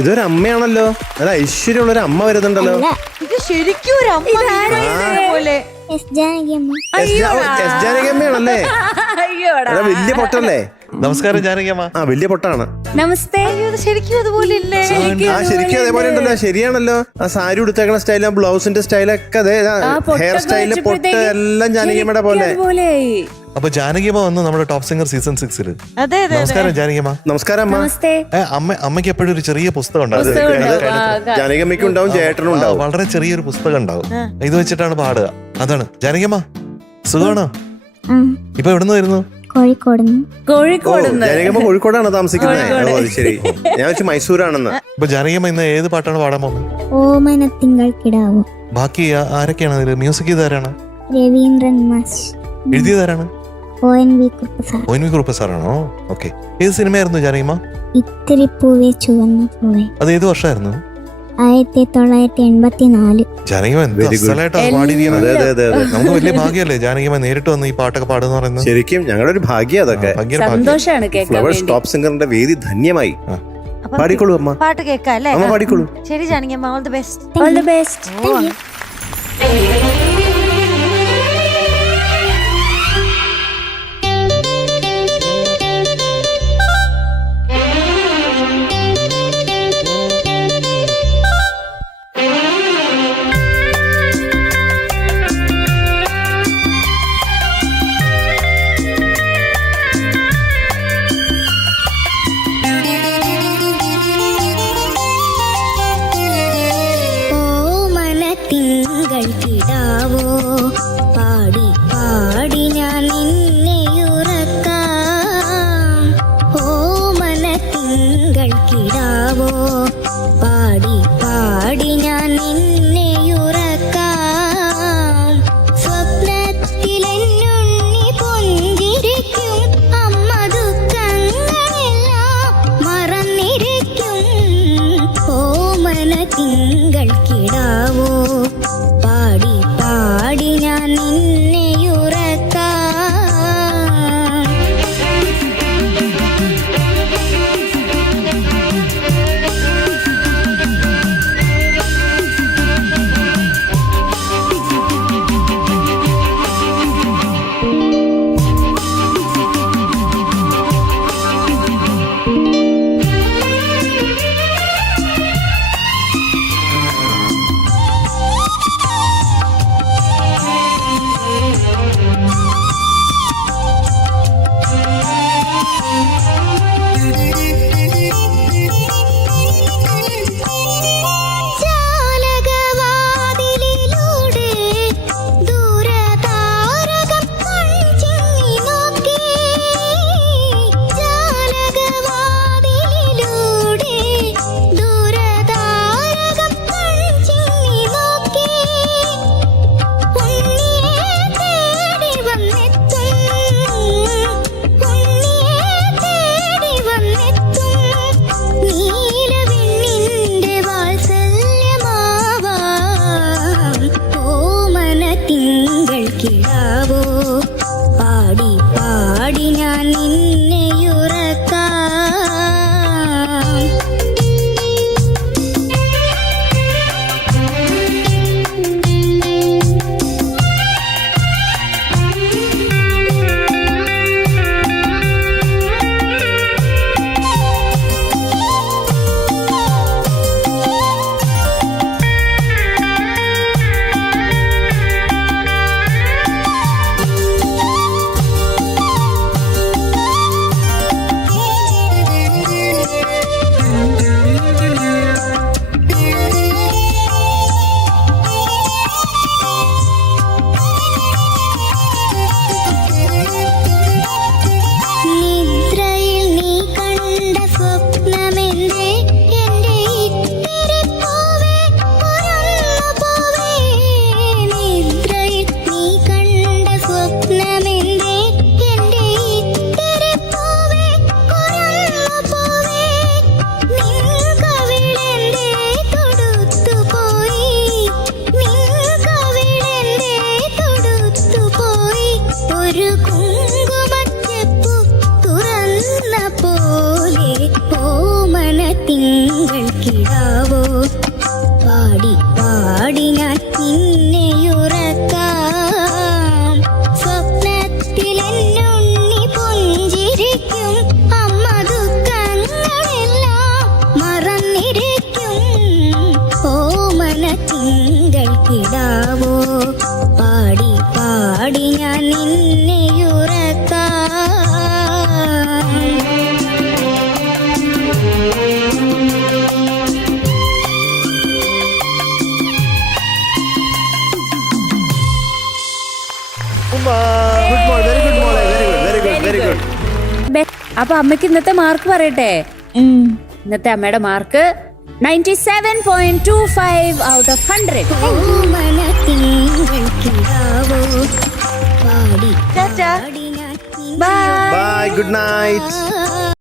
ഇതൊരു അമ്മയാണല്ലോ. നല്ല ഐശ്വര്യമുള്ളൊരു അമ്മ വരുന്നുണ്ടല്ലോ. ഇത് ശരിക്കും ഒരു അമ്മ പോലെ. എസ് ജാനകിയമ്മയാണല്ലേ? വലിയ പൊട്ടല്ലേ? നമസ്കാരം ജാനകിയമ്മ. ആ വലിയ പൊട്ടാണ്. നമസ്തേ. ശരിക്കും അതുപോലെ ഇല്ലേ? ആ ശരിക്കും അതേപോലെ ഉണ്ടല്ലോ. ശരിയാണല്ലോ. ആ സാരി ഉടുത്തേക്കണ സ്റ്റൈലും ബ്ലൗസിന്റെ സ്റ്റൈലൊക്കെ അതെ. ഹെയർ സ്റ്റൈല് പൊട്ട് എല്ലാം ജാനകിയമ്മയുടെ പോലെ. അപ്പൊ ജാനകിയമ്മ വന്നു നമ്മുടെ ടോപ്പ് സിംഗർ സീസൺ 6. അതെ നമസ്കാരം ജാനകിയമ്മ. നമസ്കാരം അമ്മ. അമ്മയ്ക്ക് എപ്പോഴും ഒരു ചെറിയ പുസ്തകം ഉണ്ടാവും. ജാനകിയമ്മയ്ക്കും ഉണ്ടാവും, ചേട്ടനും ഉണ്ടാവും. വളരെ ചെറിയൊരു പുസ്തകം ഉണ്ടാവും. ഇത് വെച്ചിട്ടാണ് പാടുക. അതാണ് ജാനകിയമ്മ. സുഖമാണോ? ഇപ്പൊ എവിടുന്ന് വരുന്നു? ജാനകിയമ്മ കോഴിക്കോടാണ് താമസിക്കുന്നത്. ശരി, ഞാൻ വെച്ച് മൈസൂരാണെന്ന്. ഇപ്പൊ ജാനകിയമ്മ ഇന്ന് ഏത് പാട്ടാണ് പാടാൻ പോകുന്നത്? ഓമനത്തിങ്കൾക്കിടാവോ. ബാക്കി ആരൊക്കെയാണ് ഇതില്? മ്യൂസിക് ചെയ്താരാണ്? രവീന്ദ്രൻ മാഷ്. എഴുതിയതാരാണ്? ONV കുറുപ്പ് സാറാണോ? ഓക്കെ. ഏത് സിനിമയായിരുന്നു ജാനകിയമ്മ? ഇത്തിരി പൂവേ ചുവന്ന പൂവേ. അത് ഏത് വർഷമായിരുന്നു? 1984. ജാനകിയമ്മ നമുക്ക് വലിയ ഭാഗ്യമല്ലേ ജാനകിയമ്മ നേരിട്ട് വന്ന് ഈ പാട്ടൊക്കെ പാടുന്ന പറയുന്നത്. ശരിക്കും ഞങ്ങളുടെ ഒരു ഭാഗ്യം അതൊക്കെ. ഫ്ലവേഴ്സ് ടോപ്പ് സിംഗറിന്റെ വേദി ധന്യമായി. പാടിക്കോളൂ അമ്മ. പാട്ട് കേൾക്കാം അല്ലേ? അമ്മ പാടിക്കോളൂ. ശരി ജാനകിയമ്മ, all the best. All the best. തിങ്കൾ കിടാ അപ്പൊ അമ്മയ്ക്ക് ഇന്നത്തെ മാർക്ക് പറയട്ടെ. ഇന്നത്തെ അമ്മയുടെ mark 97.25 out of 100. Tata. Bye, good night.